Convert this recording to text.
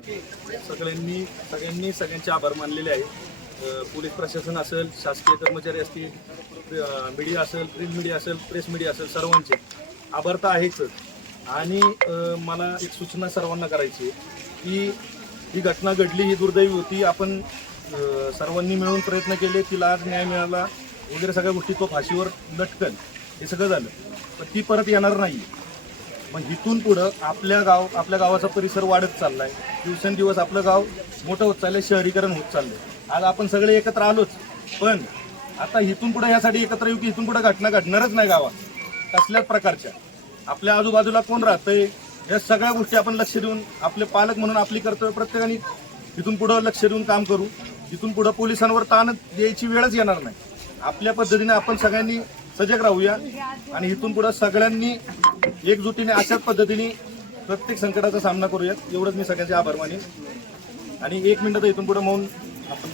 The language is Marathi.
सगळ्यांनी सगळ्यांचे आभार मानलेले आहे। पोलीस प्रशासन असेल, शासकीय कर्मचारी असतील, मीडिया असेल, प्रिंट मीडिया असेल, प्रेस मीडिया असेल, सर्वांचे आभार तर आहेच। आणि मला एक सूचना सर्वांना करायची आहे की ही घटना घडली, ही दुर्दैवी होती। आपण सर्वांनी मिळून प्रयत्न केले, तिला आज न्याय मिळाला वगैरे सगळ्या गोष्टी, तो फाशीवर लटकल, हे सगळं झालं, पण ती परत येणार नाही। मग इथून पुढं आपल्या गावाचा परिसर वाढत चाललाय, दिवसेंदिवस आपलं गाव मोठं होत चाललंय, शहरीकरण होत चाललंय। आज आपण सगळे एकत्र आलोच, पण आता इथून पुढे यासाठी एकत्र येऊ की इथून पुढे घटना घडणारच नाही गावात, कसल्याच प्रकारच्या। आपल्या आजूबाजूला कोण राहतंय या सगळ्या गोष्टी आपण लक्ष देऊन, आपले पालक म्हणून आपली कर्तव्य प्रत्येकाने इथून पुढे लक्ष देऊन काम करू। इथून पुढे पोलिसांवर ताण द्यायची वेळच येणार नाही। आपल्या पद्धतीने आपण सगळ्यांनी सजग राहूया आणि इथून पुढे सगळ्यांनी एकजुटीने अशाच पद्धतीने प्रत्येक संकटाचा सामना करूयात, एवढंच मी सगळ्यांचे आभार मानेन। आणि 1 मिनिट इथून पुढे मौन आपण